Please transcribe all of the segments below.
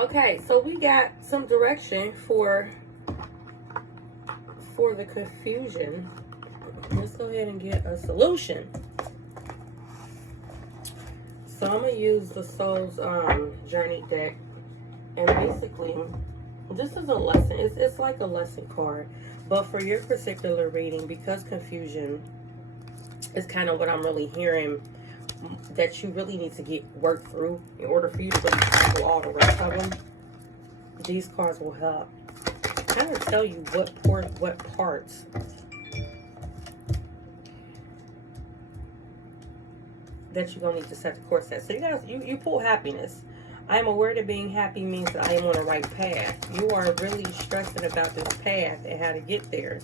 Okay, so we got some direction for the confusion. Let's go ahead and get a solution. So I'm gonna use the Soul's Journey deck, and basically, this is a lesson. It's like a lesson card, but for your particular reading, because confusion is kind of what I'm really hearing that you really need to get worked through in order for you to really tackle all the rest of them. These cards will help kind of tell you what parts that you're gonna need to set the course at. So you guys, you pull happiness. I am aware that being happy means that I am on the right path. You are really stressing about this path and how to get there.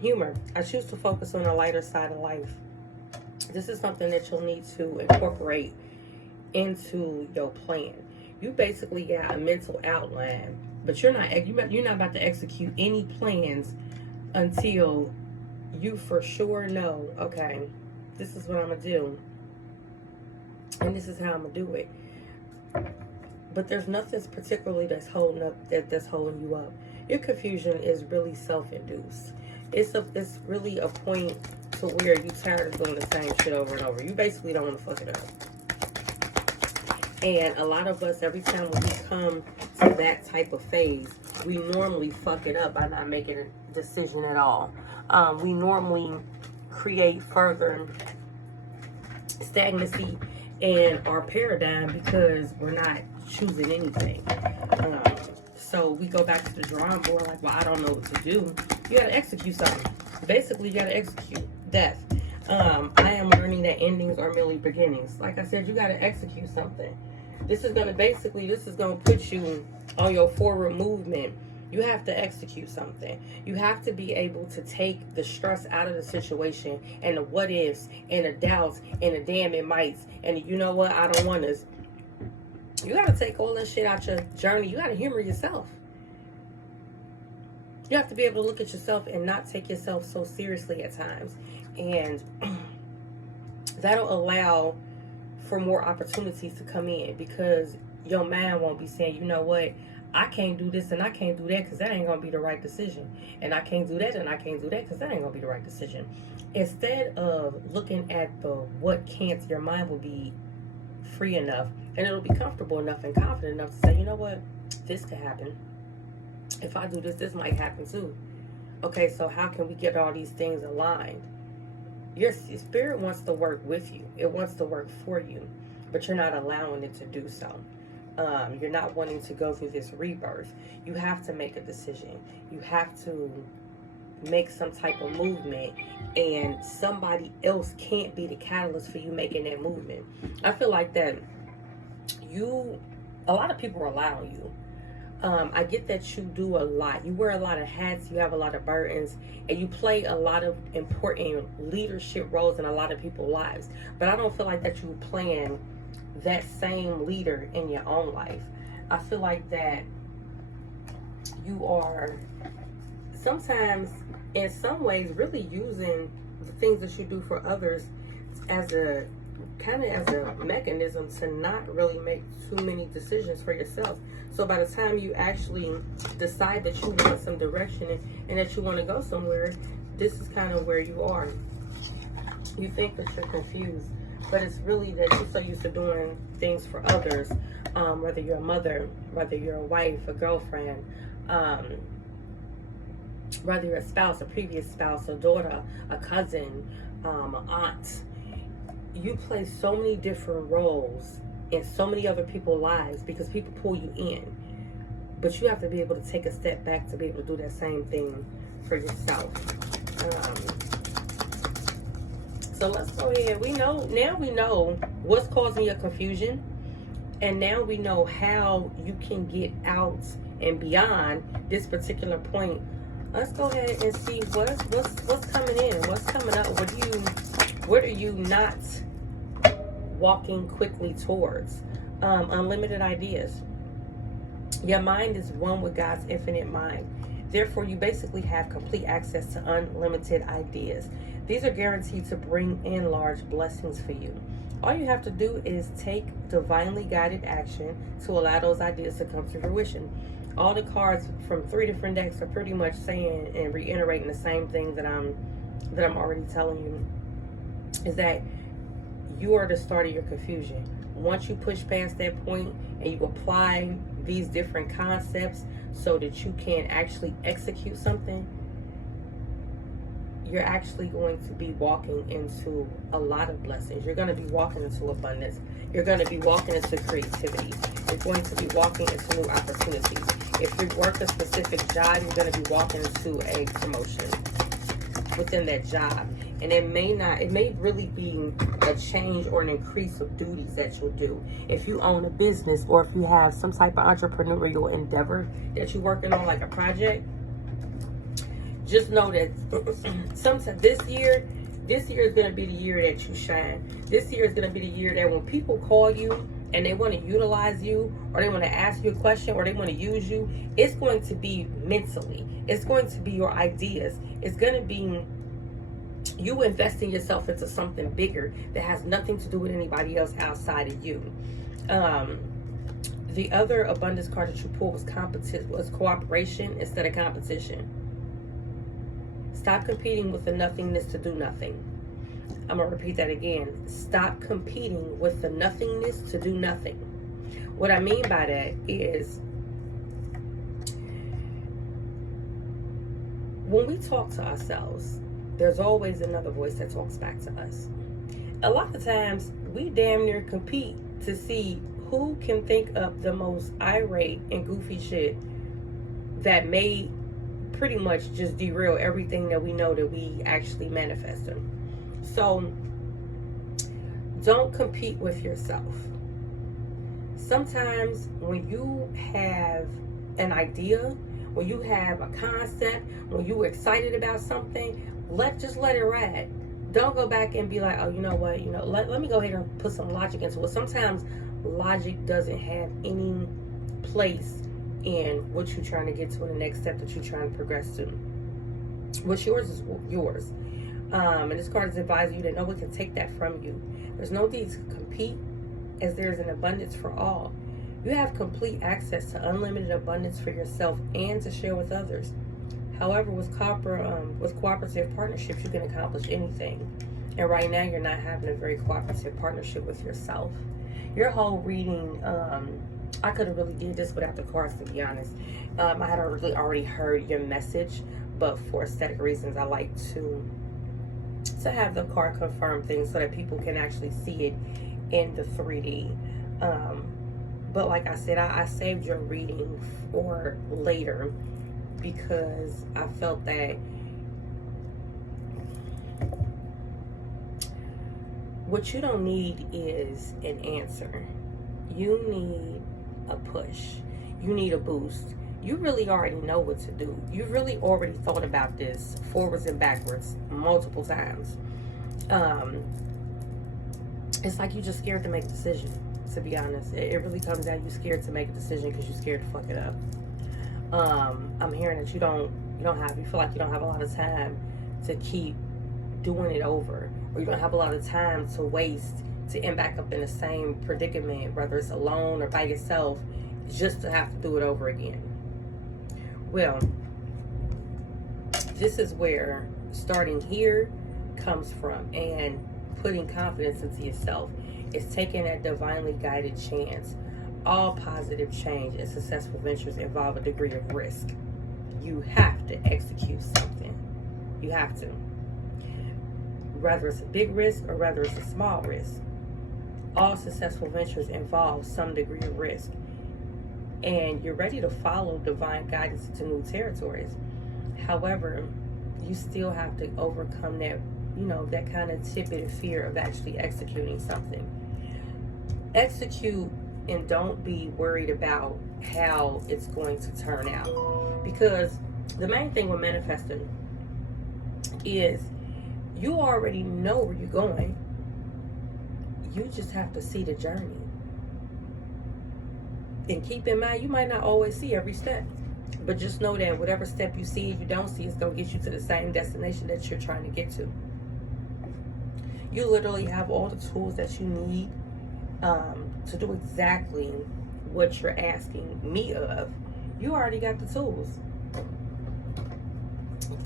Humor. I choose to focus on the lighter side of life. This is something that you'll need to incorporate into your plan. You basically got a mental outline, but you're not about to execute any plans until you for sure know, okay, this is what I'm gonna do, and this is how I'm gonna do it. But there's nothing particularly that's holding you up. Your confusion is really self-induced. It's really a point to where you're tired of doing the same shit over and over. You basically don't want to fuck it up. And a lot of us, every time we come to that type of phase, we normally fuck it up by not making a decision at all. We normally create further stagnancy in our paradigm because we're not choosing anything. So we go back to the drawing board like, well, I don't know what to do. You got to execute something. Basically, you got to execute. Death. I am learning that endings are merely beginnings. Like I said, you got to execute something. This is going to put you on your forward movement. You have to execute something. You have to be able to take the stress out of the situation and the what ifs and the doubts and the damn it mights and you know what, I don't want this. You got to take all that shit out your journey. You got to humor yourself. You have to be able to look at yourself and not take yourself so seriously at times. And that'll allow for more opportunities to come in because your mind won't be saying, you know what, I can't do this and I can't do that because that ain't going to be the right decision. And I can't do that and I can't do that because that ain't going to be the right decision. Instead of looking at the what can't, your mind will be free enough and it'll be comfortable enough and confident enough to say, you know what, this could happen. If I do this, this might happen too. Okay, so how can we get all these things aligned? Your spirit wants to work with you. It wants to work for you, but you're not allowing it to do so. You're not wanting to go through this rebirth. You have to make a decision. You have to make some type of movement, and somebody else can't be the catalyst for you making that movement. I feel like that a lot of people rely on you. I get that you do a lot. You wear a lot of hats. You have a lot of burdens. And you play a lot of important leadership roles in a lot of people's lives. But I don't feel like that you're playing that same leader in your own life. I feel like that you are sometimes, in some ways, really using the things that you do for others as a mechanism to not really make too many decisions for yourself. So by the time you actually decide that you want some direction and that you want to go somewhere, this is kind of where you are. You think that you're confused, but it's really that you're so used to doing things for others, whether you're a mother, whether you're a wife, a girlfriend, whether you're a spouse, a previous spouse, a daughter, a cousin, an aunt. You play so many different roles in so many other people's lives because people pull you in. But you have to be able to take a step back to be able to do that same thing for yourself. So let's go ahead. We know what's causing your confusion. And now we know how you can get out and beyond this particular point. Let's go ahead and see what's coming in, what's coming up. What are you not walking quickly towards? Unlimited ideas. Your mind is one with God's infinite mind. Therefore, you basically have complete access to unlimited ideas. These are guaranteed to bring in large blessings for you. All you have to do is take divinely guided action to allow those ideas to come to fruition. All the cards from 3 different decks are pretty much saying and reiterating the same thing that I'm already telling you, is that you are the start of your confusion. Once you push past that point and you apply these different concepts so that you can actually execute something, you're actually going to be walking into a lot of blessings. You're going to be walking into abundance. You're going to be walking into creativity. You're going to be walking into new opportunities. If you work a specific job, you're going to be walking into a promotion within that job. And it may really be a change or an increase of duties that you'll do. If you own a business, or if you have some type of entrepreneurial endeavor that you're working on, like a project, just know that sometimes this year is going to be the year that you shine. This year is going to be the year that when people call you and they want to utilize you, or they want to ask you a question, or they want to use you, it's going to be mentally. It's going to be your ideas. It's going to be you investing yourself into something bigger that has nothing to do with anybody else outside of you. The other abundance card that you pulled was cooperation instead of competition. Stop competing with the nothingness to do nothing. I'm going to repeat that again. Stop competing with the nothingness to do nothing. What I mean by that is, when we talk to ourselves, there's always another voice that talks back to us. A lot of times, we damn near compete to see who can think up the most irate and goofy shit that may pretty much just derail everything that we know that we actually manifested. So don't compete with yourself. Sometimes when you have an idea, when you have a concept, when you're excited about something, just let it ride. Don't go back and be like, oh, you know what, let me go ahead and put some logic into it. Sometimes logic doesn't have any place in what you're trying to get to in the next step that you're trying to progress to. What's yours is yours. And this card is advising you that no one can take that from you. There's no need to compete, as there is an abundance for all. You have complete access to unlimited abundance for yourself and to share with others. However, with cooperative partnerships, you can accomplish anything. And right now, you're not having a very cooperative partnership with yourself. Your whole reading, I could have really did this without the cards, to be honest. I had already heard your message, but for aesthetic reasons, I like to have the card confirm things so that people can actually see it in the 3D. But like I said, I saved your reading for later because I felt that what you don't need is an answer. You need a push. You need a boost. You really already know what to do. You've really already thought about this forwards and backwards multiple times. It's like you're just scared to make a decision, to be honest. It really comes down, you're scared to make a decision because you're scared to fuck it up. I'm hearing that you feel like you don't have a lot of time to keep doing it over, or you don't have a lot of time to waste to end back up in the same predicament, whether it's alone or by yourself, just to have to do it over again. Well, this is where starting here comes from, and putting confidence into yourself is taking that divinely guided chance. All positive change and successful ventures involve a degree of risk. You have to execute something. You have to. Whether it's a big risk or whether it's a small risk. All successful ventures involve some degree of risk. And you're ready to follow divine guidance into new territories. However, you still have to overcome that, that kind of tepid fear of actually executing something. Execute, and don't be worried about how it's going to turn out. Because the main thing with manifesting is you already know where you're going. You just have to see the journey. And keep in mind, you might not always see every step. But just know that whatever step you see and you don't see is going to get you to the same destination that you're trying to get to. You literally have all the tools that you need to do exactly what you're asking me of, you already got the tools.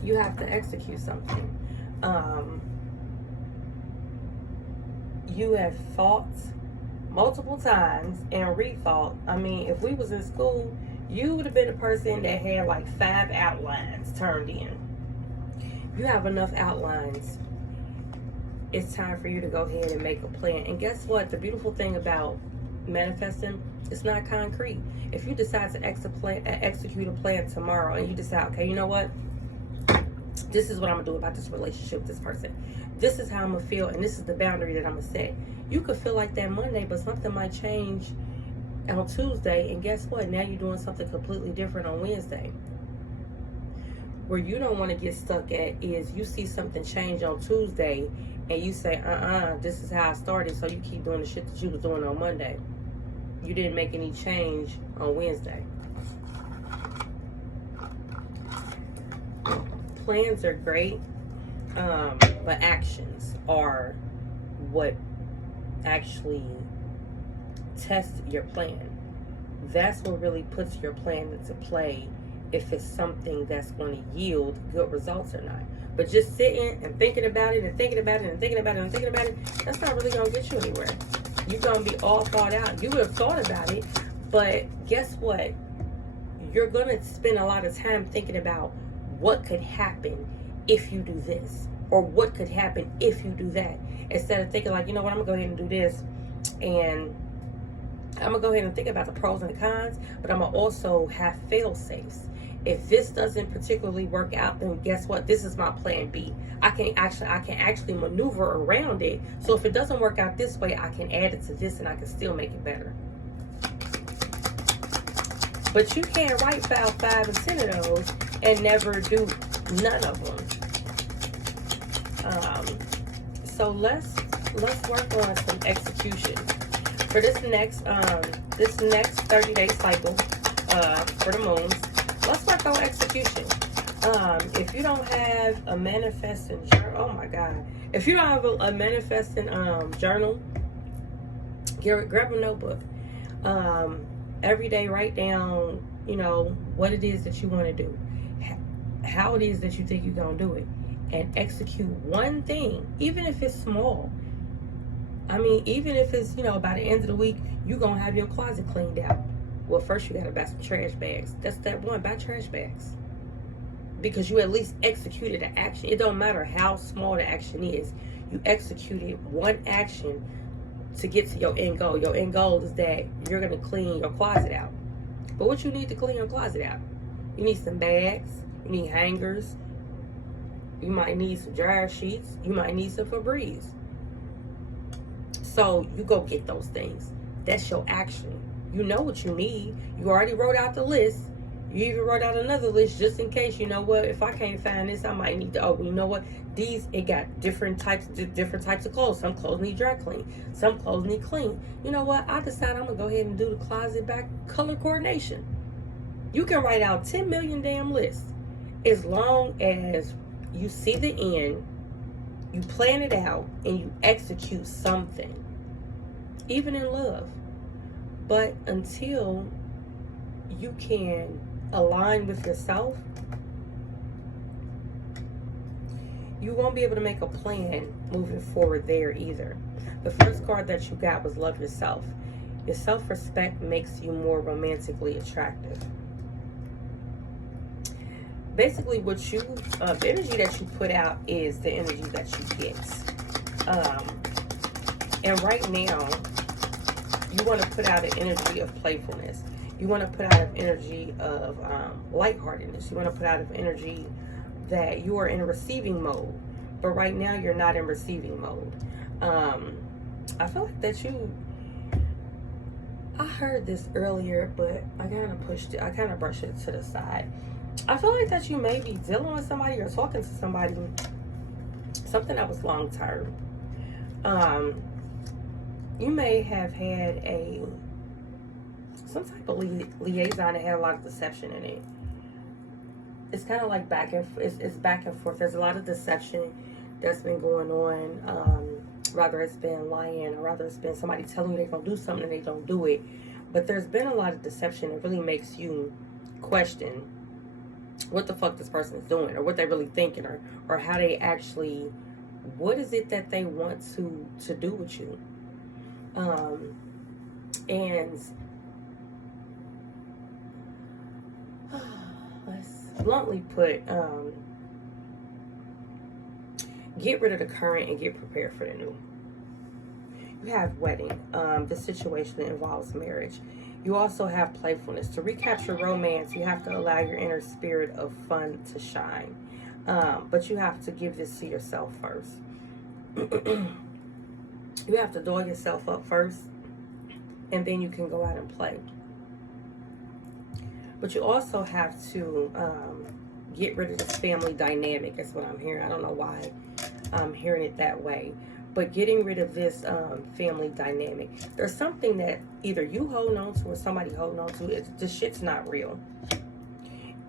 You have to execute something. You have thought multiple times and rethought. I mean, if we was in school, you would have been a person that had like 5 outlines turned in. You have enough outlines. It's time for you to go ahead and make a plan. And guess what? The beautiful thing about manifesting, it's not concrete. If you decide to execute a plan tomorrow and you decide, okay, you know what? This is what I'm going to do about this relationship with this person. This is how I'm going to feel, and this is the boundary that I'm going to set. You could feel like that Monday, but something might change on Tuesday, and guess what? Now you're doing something completely different on Wednesday. Where you don't want to get stuck at is you see something change on Tuesday, and you say, this is how I started, so you keep doing the shit that you was doing on Monday. You didn't make any change on Wednesday. Plans are great, but actions are what actually test your plan. That's what really puts your plan into play, if it's something that's going to yield good results or not. But just sitting and thinking about it and thinking about it and thinking about it and thinking about it, that's not really going to get you anywhere. You're going to be all thought out. You would have thought about it, but guess what? You're going to spend a lot of time thinking about what could happen if you do this, or what could happen if you do that, instead of thinking like, you know what, I'm going to go ahead and do this, and I'm going to go ahead and think about the pros and the cons, but I'm going to also have fail safes. If this doesn't particularly work out, then guess what? This is my plan B. I can actually maneuver around it. So if it doesn't work out this way, I can add it to this and I can still make it better. But you can't write 5 and 10 of those and never do none of them. So let's work on some execution for this next 30-day cycle for the moons. Let's work on execution. If you don't have a manifesting journal, oh my God. If you don't have a manifesting journal, grab a notebook. Every day write down, what it is that you want to do, how it is that you think you're going to do it, and execute one thing, even if it's small. I mean, even if it's, by the end of the week, you're going to have your closet cleaned out. Well, first you got to buy some trash bags. That's step one, buy trash bags. Because you at least executed an action. It don't matter how small the action is. You executed one action to get to your end goal. Your end goal is that you're going to clean your closet out. But what you need to clean your closet out? You need some bags. You need hangers. You might need some dryer sheets. You might need some Febreze. So you go get those things. That's your action. You know what you need. You already wrote out the list. You even wrote out another list just in case. You know what? If I can't find this, I might need to. Oh, you know what? It got different types of clothes. Some clothes need dry clean. Some clothes need clean. You know what? I decided I'm gonna go ahead and do the closet back color coordination. You can write out 10 million damn lists, as long as you see the end, you plan it out, and you execute something. Even in love. But until you can align with yourself, you won't be able to make a plan moving forward there either. The first card that you got was love yourself. Your self-respect makes you more romantically attractive. Basically, the energy that you put out is the energy that you get. And right now, you want to put out an energy of playfulness. You want to put out an energy of lightheartedness. You want to put out an energy that you are in receiving mode. But right now, you're not in receiving mode. I feel like that I heard this earlier, but I kind of brushed it to the side. I feel like that you may be dealing with somebody or talking to somebody, something that was long term. You may have had some type of liaison that had a lot of deception in it. It's kind of like it's back and forth. There's a lot of deception that's been going on. Rather it's been lying, or rather it's been somebody telling you they're going to do something and they don't do it. But there's been a lot of deception that really makes you question what the fuck this person is doing, or what they're really thinking, or how they actually, what is it that they want to do with you. And let's bluntly put, get rid of the current and get prepared for the new. You have wedding. This situation involves marriage. You also have playfulness. To recapture romance, you have to allow your inner spirit of fun to shine. But you have to give this to yourself first. You have to doll yourself up first, and then you can go out and play. But you also have to get rid of this family dynamic. That's what I'm hearing. I don't know why I'm hearing it that way. But getting rid of this family dynamic. There's something that either you hold on to or somebody holding on to. This shit's not real.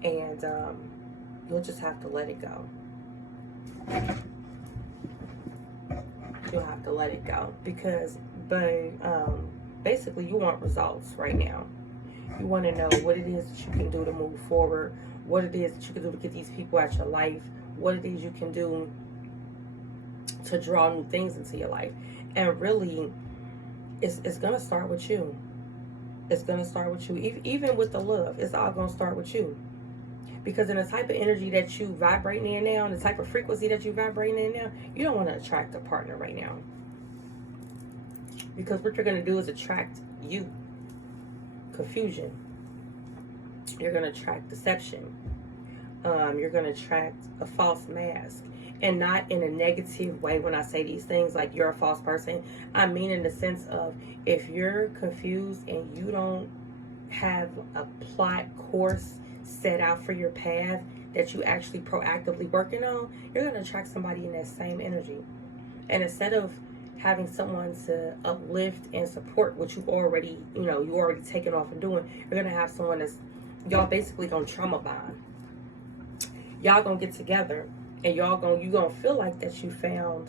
And you'll just have to let it go. You'll have to let it go. Because basically you want results right now. You want to know what it is that you can do to move forward. What it is that you can do to get these people out your life. What it is you can do to draw new things into your life. And really, it's going to start with you. It's going to start with you. Even with the love, it's all going to start with you. Because in the type of energy that you vibrating in now, and the type of frequency that you vibrating in now, you don't want to attract a partner right now. Because what you're going to do is attract you. Confusion. You're going to attract deception. You're going to attract a false mask. And not in a negative way when I say these things like you're a false person. I mean in the sense of, if you're confused and you don't have a plot course set out for your path that you actually proactively working on, you're going to attract somebody in that same energy. And instead of having someone to uplift and support what you already taken off and doing, you're going to have someone that's, y'all basically going to trauma bond. Y'all going to get together. And you're gonna feel like that you found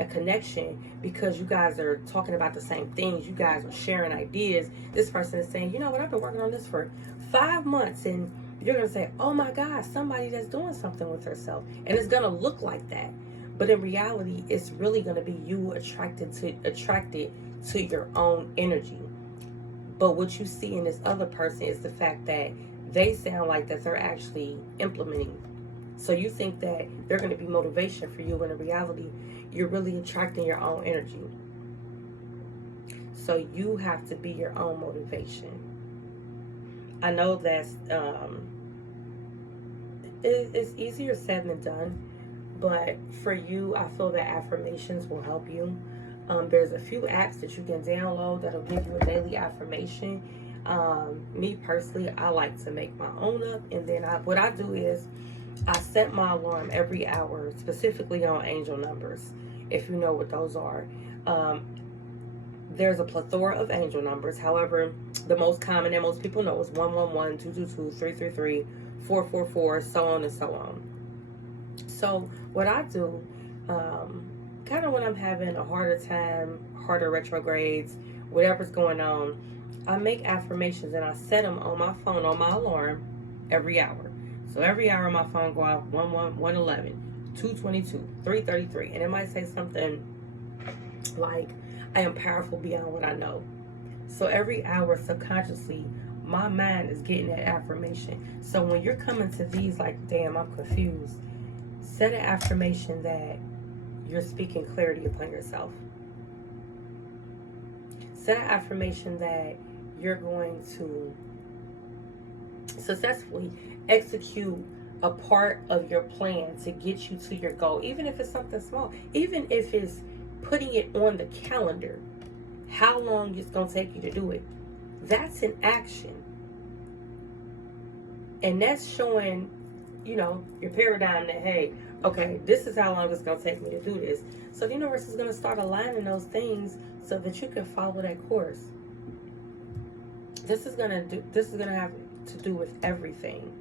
a connection because you guys are talking about the same things. You guys are sharing ideas. This person is saying, you know what, I've been working on this for 5 months. And you're gonna say, oh my God, somebody that's doing something with herself. And it's gonna look like that. But in reality, it's really gonna be you attracted to your own energy. But what you see in this other person is the fact that they sound like that they're actually implementing. So you think that they're going to be motivation for you, when in reality, you're really attracting your own energy. So you have to be your own motivation. I know that's it's easier said than done, but for you, I feel that affirmations will help you. There's a few apps that you can download that'll give you a daily affirmation. Me personally, I like to make my own up, and then what I do is I set my alarm every hour, specifically on angel numbers, if you know what those are. There's a plethora of angel numbers. However, the most common that most people know is 111, 222, 333, 444, so on and so on. So what I do, kind of when I'm having a harder time, harder retrogrades, whatever's going on, I make affirmations and I set them on my phone, on my alarm, every hour. So every hour my phone go off 111, 222, 333. And it might say something like, I am powerful beyond what I know. So every hour subconsciously, my mind is getting that affirmation. So when you're coming to these like, damn, I'm confused, set an affirmation that you're speaking clarity upon yourself. Set an affirmation that you're going to successfully execute a part of your plan to get you to your goal, even if it's something small, even if it's putting it on the calendar, how long it's going to take you to do it. That's an action. And that's showing, your paradigm that, hey, okay, this is how long it's going to take me to do this. So the universe is going to start aligning those things so that you can follow that course. This is going to have to do with everything.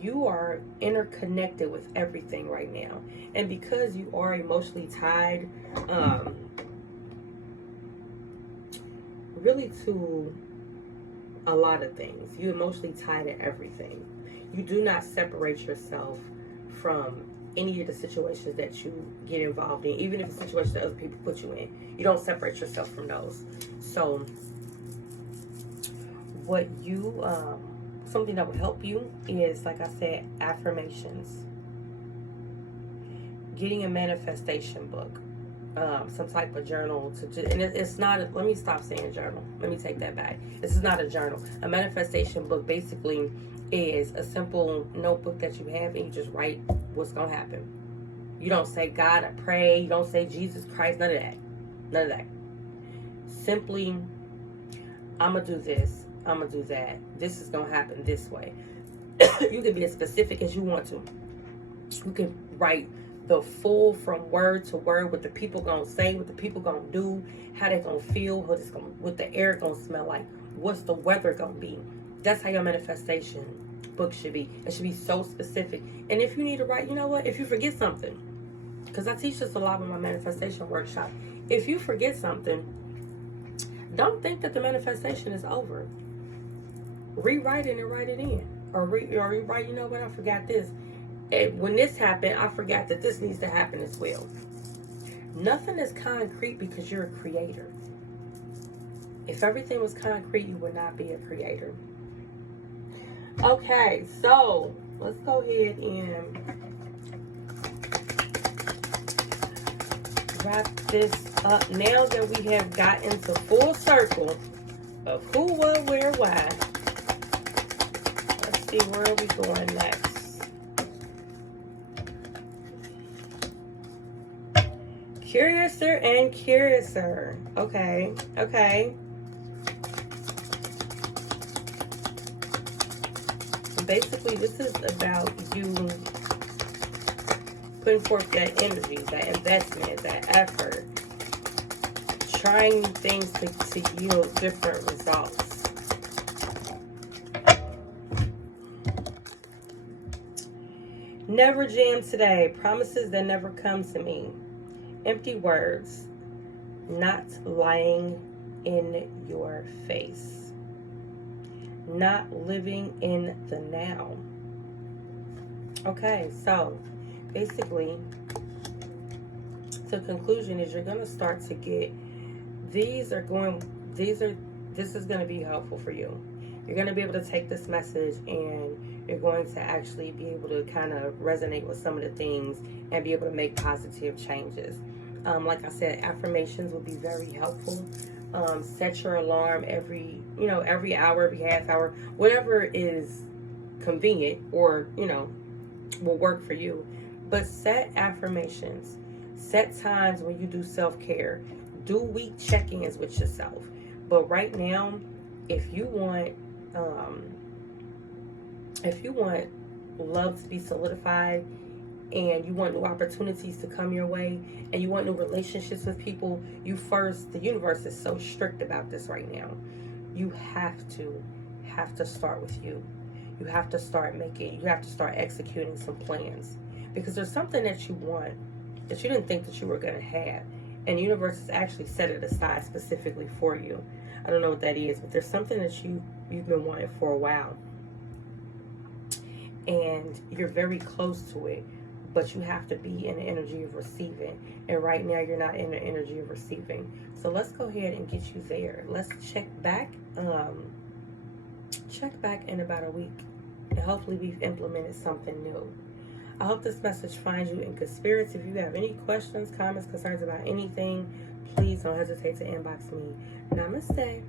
You are interconnected with everything right now. And because you are emotionally tied really to a lot of things. You emotionally tie to everything. You do not separate yourself from any of the situations that you get involved in, even if it's situations that other people put you in. You don't separate yourself from those. So what you something that would help you is, like I said, affirmations, getting a manifestation book, some type of journal to do, and it's not let me stop saying journal, let me take that back. This is not a journal. A manifestation book basically is a simple notebook that you have, and you just write what's gonna happen. You don't say God I pray, you don't say Jesus Christ, none of that. Simply, I'm gonna do this, I'm gonna do that, this is gonna happen this way. You can be as specific as you want to. You can write the full, from word to word, what the people gonna say, what the people gonna do, how they gonna feel, what the air gonna smell like, what's the weather gonna be. That's how your manifestation book should be. It should be so specific. And if you need to write, you know what, if you forget something, because I teach this a lot in my manifestation workshop, if you forget something, don't think that the manifestation is over. Rewrite it and write it in, or rewrite, you know what, I forgot this. When this happened, I forgot that this needs to happen as well. Nothing is concrete because you're a creator. If everything was concrete, you would not be a creator. Okay, so let's go ahead and wrap this up. Now that we have gotten to full circle of who, what, where, why, let's see, where are we going next? Curiouser and curiouser. Okay. Basically, this is about you putting forth that energy, that investment, that effort, trying things to yield different results. Never jam today. Promises that never come to me. Empty words, not lying in your face, not living in the now. Okay, so basically, the conclusion is you're going to start to get, this is going to be helpful for you. You're going to be able to take this message and you're going to actually be able to kind of resonate with some of the things and be able to make positive changes. Like I said, affirmations will be very helpful. Set your alarm every hour, every half hour, whatever is convenient or, will work for you. But set affirmations. Set times when you do self-care. Do week check-ins with yourself. But right now, if you want love to be solidified, and you want new opportunities to come your way, and you want new relationships with people, the universe is so strict about this right now. You have to start with you. You have to start executing some plans, because there's something that you want that you didn't think that you were going to have, and the universe has actually set it aside specifically for you. I don't know what that is, but there's something that you've been wanting for a while, and you're very close to it. But you have to be in the energy of receiving. And right now, you're not in the energy of receiving. So let's go ahead and get you there. Let's check back in about a week. And hopefully, we've implemented something new. I hope this message finds you in good spirits. If you have any questions, comments, concerns about anything, please don't hesitate to inbox me. Namaste.